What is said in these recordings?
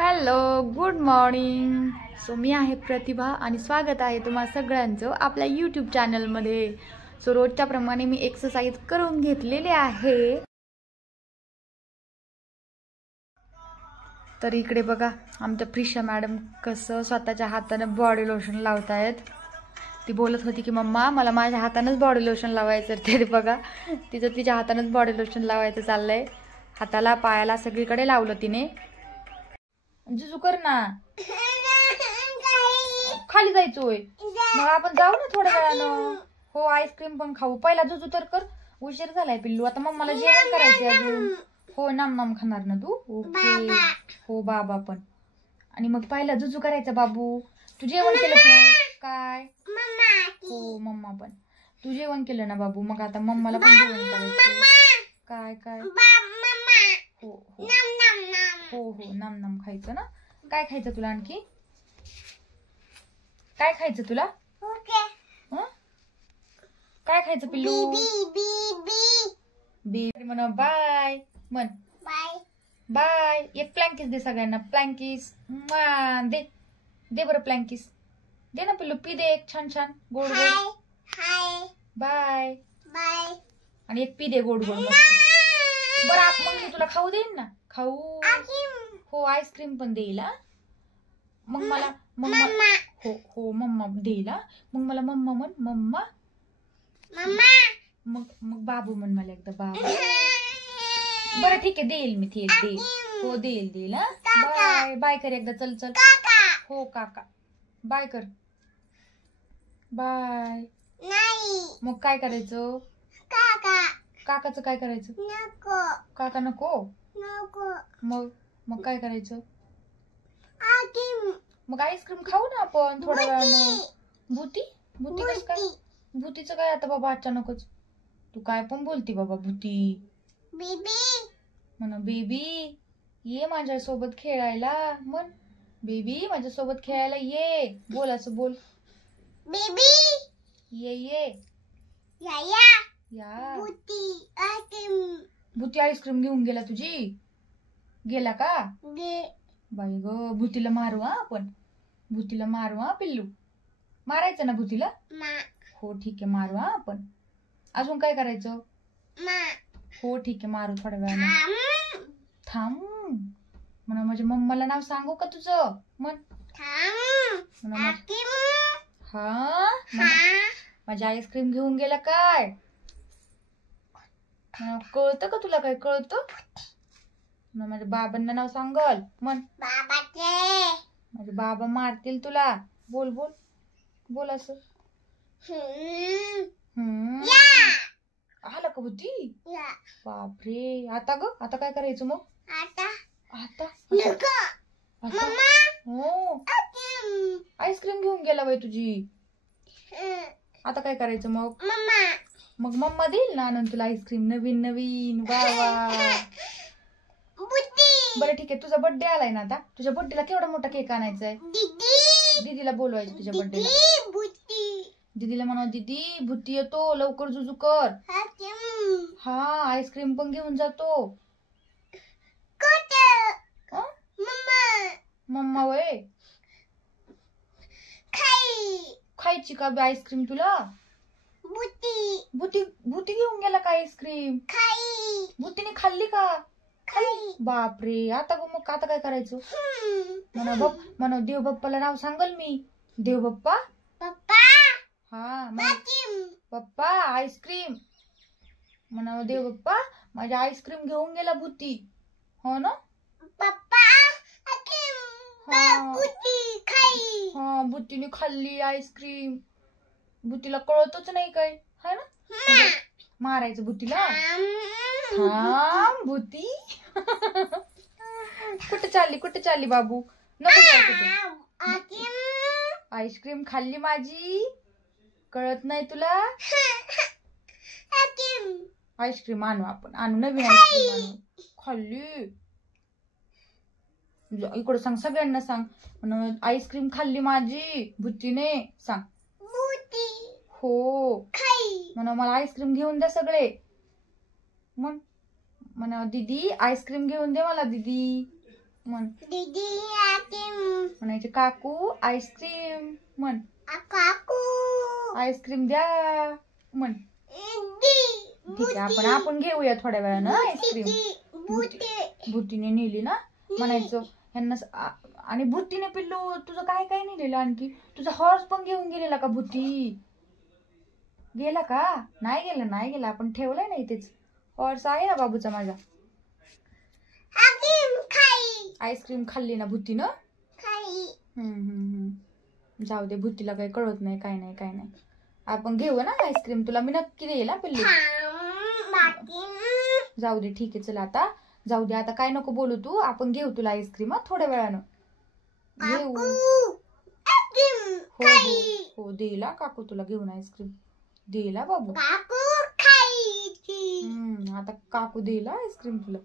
Hello, good morning. So मी आहे प्रतिभा आणि स्वागत आहे तुम्हा सगळ्यांचं आपल्या यूट्यूब चॅनलमध्ये. सो रोजच्या प्रमाणे मी एक्सरसाइज करून घेतलेले आहे. तर इकडे बघा आमच्या प्रिशा मॅडम कसं स्वतःच्या हातानं बॉडी लोशन लावतायत. ती बोलत होती की मम्मा मला माझ्या हातानंच बॉडी लोशन लावायचं. ते बघा तिच्या हातानंच बॉडी लोशन लावायचं चाललंय. हाताला पायाला सगळीकडे लावलं तिने. जुजू कर ना, खाली जायचोय. मग आपण जाऊ ना थोड्या वेळानं. हो, आईस्क्रीम पण खाऊ. पहिला जुजू तर कर, उशीर झालाय पिल्लू. आता मम्माला जेवण करायचंय अजून. हो, नाम नाम खाणार ना तू? ओके. हो, बाबा पण. आणि मग पहिला जुजू करायचा बाबू. तू जेवण केलं ना? काय? हो, मम्मा पण. तू जेवण केलं ना बाबू? मग आता मम्माला पण जेवण करायचं. काय काय? हो हो हो हो, नाम नाम खायचं ना. काय खायचं तुला? आणखी काय खायचं तुला? काय खायचं पिल्लू? बेबी म्हणा. बाय म्हण. बाय. एक प्लँकिस दे सगळ्यांना. प्लँकिस दे. दे बरं प्लँकिस. दे ना पिल्लू. पी दे एक छान छान गोड गोड. बाय. आणि एक पी दे गोड गोड मस्त. बरं मग मी तुला खाऊ देईन ना. खाऊ. हो, आईस्क्रीम पण देईल. मग मला मम्मा. हो हो, मम्मा देईल. मग मला मम्मा म्हण. मम्मा. मग बाबू म्हण मला एकदा. बाबू. बरं ठीक आहे, देईल मी. देईल. हो, देईल. बाय. बाय कर एकदा. चल चल. हो, काका. बाय कर. बाय. मग काय करायचं? काकाचं काय करायचं? काका नको. मग काय करायचं? मग आईस्क्रीम खाऊ ना आपण थोड्या वेळानं. भूती कसं काय? भूतीचं काय आता बाबा अचानकच? तू काय पण बोलती बाबा. भूती म्हणा. बेबी ये माझ्यासोबत खेळायला. म्हण बेबी माझ्यासोबत खेळायला ये. बोल असं बोल. ये या. भूती आईस्क्रीम घेऊन गेला तुझी? गेला का? बाई ग, भूतीला मारू आपण. भूतीला मारू पिल्लू. मारायचं ना भूतीला? हो ठीक आहे, मारू आपण. अजून काय करायचं? हो ठीक आहे, मारू थोड्या वेळानं. थांब म्हणा. म्हणजे मम्माला नाव सांगू का तुझं? म्हण. हा, माझी आईस्क्रीम घेऊन गेला काय? कळतं का तुला? काय कळतं? माझ्या बाबांना नाव सांगल. म्हण. माझे बाबा मारतील तुला. बोल बोल बोल असं. आला का भूती? बापरे. आता काय करायचं मग? आता हो, आईस्क्रीम घेऊन गेला बाई तुझी. आता काय करायचं मग? मग मम्मा देईल ना आणून तुला आईस्क्रीम. नवीन. वा. बरं ठीक आहे, तुझा बर्थडे आलाय ना आता. तुझ्या बर्थडेला केवढा मोठा केक आणायचा आहे? दीदीला बोलवायचं तुझ्या बर्थडेला. दीदीला म्हणा, दीदी भूती येतो, लवकर जुजू कर. हा, आईस्क्रीम पण घेऊन जातो. मम्मा वय खायची का आईस्क्रीम तुला? भूती घेऊन गेला का आईस्क्रीम? भूतीने खाल्ली का? बापरे. आता मग आता काय करायचं? म्हणा देव बाप्पाला नाव सांगल मी. देव बाप्पा. हा, पप्पा आईस्क्रीम. म्हणा देव बाप्पा माझी आईस्क्रीम घेऊन गेला भूती. हो ना? हा, भूतीने खाल्ली आईस्क्रीम. भूतीला कळतच नाही काय, है ना? मारायचं भूतीला. थांब भूती. कुठे चालली बाबू? नको जाऊ कुठे. आईस्क्रीम खाल्ली माझी. कळत नाही तुला? आईस्क्रीम आणू आपण. नवीन आईस्क्रीम आणू. खाल्ली. इकडे सांग, सगळ्यांना सांग. आईस्क्रीम खाल्ली माझी भूतीने. सांग. हो म्हणा, मला आईस्क्रीम घेऊन द्या सगळे. म्हणा दीदी आईस्क्रीम घेऊन दे मला. दीदी म्हण. म्हणायचे काकू आईस्क्रीम म्हण. काकू आईस्क्रीम द्या म्हण. ठीक आहे, आपण घेऊया थोड्या वेळानं आईस्क्रीम. भूतीने नेली ना म्हणायचं ह्यांना. आणि भूतीने पिल्लू तुझं काय काय नेलेलं आणखी? तुझा हॉर्स पण घेऊन गेलेला का भूती? गेला का? नाही गेला, आपण ठेवलाय ना इथेच. हॉर्स आहे ना बाबूचा माझा. आईस्क्रीम खाल्ली ना भूतीनं? जाऊ दे, भूतीला काही कळत नाही, काय नाही. आपण घेऊ ना आईस्क्रीम, तुला मी नक्की देईल पिल्लू. जाऊ दे, ठीक आहे, चला आता जाऊ दे. आता काय नको बोलू तू, आपण घेऊ तुला आईस्क्रीम थोड्या वेळानं घेऊ. हो देईला काकू तुला घेऊन आईस्क्रीम. देईला बाबू. आता काकू देईल आईस्क्रीम तुला.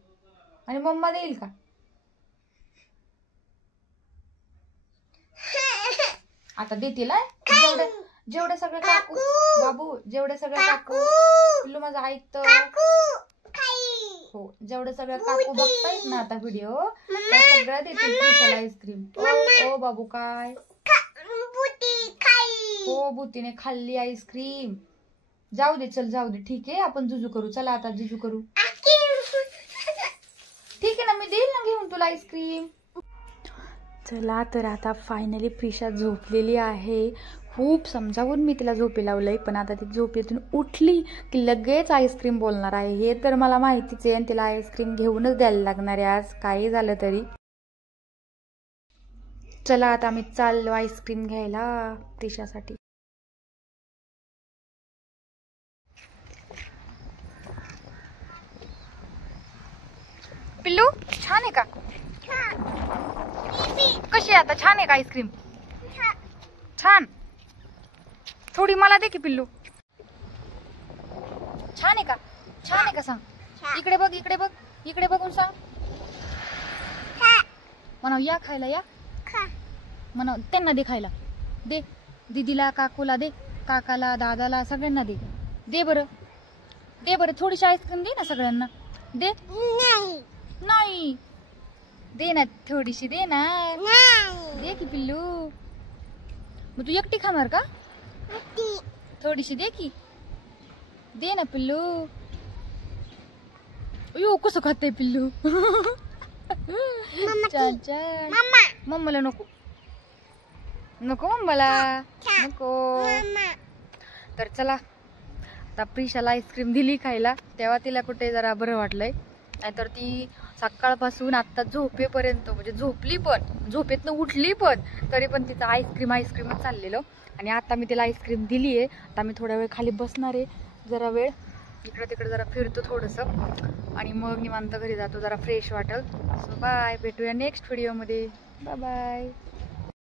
आणि मम्मा देईल का? आता देतील. जेवढे सगळे काकू बाबू, जेवढे सगळे काकू पिल्लू माझं ऐकतं. हो, जेवढे सगळे काकू बघतायत ना आता व्हिडिओ, त्या सगळ्या देतील प्रिशाला आईस्क्रीम. ओ बाबू काय? हो, भूतीने खाल्ली आईस्क्रीम. जाऊ दे, चल जाऊ दे, ठीक आहे, आपण जुजू करू. चला आता जुजू करू. ठीक आहे ना, मी देईल ना घेऊन तुला आईस्क्रीम. चला तर आता फायनली प्रिशा झोपलेली आहे. खूप समजावून मी तिला झोपी लावलंय, पण आता ती झोपेतून उठली की लगेच आईस्क्रीम बोलणार आहे. हे तर मला माहितीच आहे, आणि तिला आईस्क्रीम घेऊनच द्यायला लागणार आहे आज काही झालं तरी. चला आता आम्ही चाललो आईस्क्रीम घ्यायला प्रिशासाठी. पिल्लू छान आहे का? कशी आहे आता? छान आहे का आईस्क्रीम? छान. थोडी मला दे की पिल्लू. छान आहे का? छान आहे का सांग. इकडे बघ, इकडे बघ, इकडे बघून सांग. म्हणाव या खायला, या म्हणाव. त्यांना दे खायला. दे दीदीला, काकूला दे, काकाला, दादाला, सगळ्यांना दे. दे बरं थोडीशी आईस्क्रीम दे ना सगळ्यांना. दे. नाही दे ना, थोडीशी दे ना. दे की पिल्लू. मग तू एकटी खाणार का? थोडीशी दे की. दे ना पिल्लू. अयो कसं खाते पिल्लू. छान छान. मम्माला नको, नको मम्माला नको. तर चला आता प्रिशाला आईस्क्रीम दिली खायला, तेव्हा तिला कुठे जरा बरं वाटलंय. नाहीतर ती सकाळपासून आता झोपेपर्यंत, म्हणजे झोपली पण, झोपेतनं उठली पण, तरी पण तिचं आईस्क्रीमच चाललेलं. आणि आता मी तिला आईस्क्रीम दिली आहे. आता मी थोडा वेळ खाली बसणार आहे, जरा वेळ इकडे तिकडे जरा फिरतो थोडंसं, आणि मग निवांत घरी जातो, जरा फ्रेश वाटेल. सो बाय, भेटूया नेक्स्ट व्हिडिओमध्ये. Bye bye.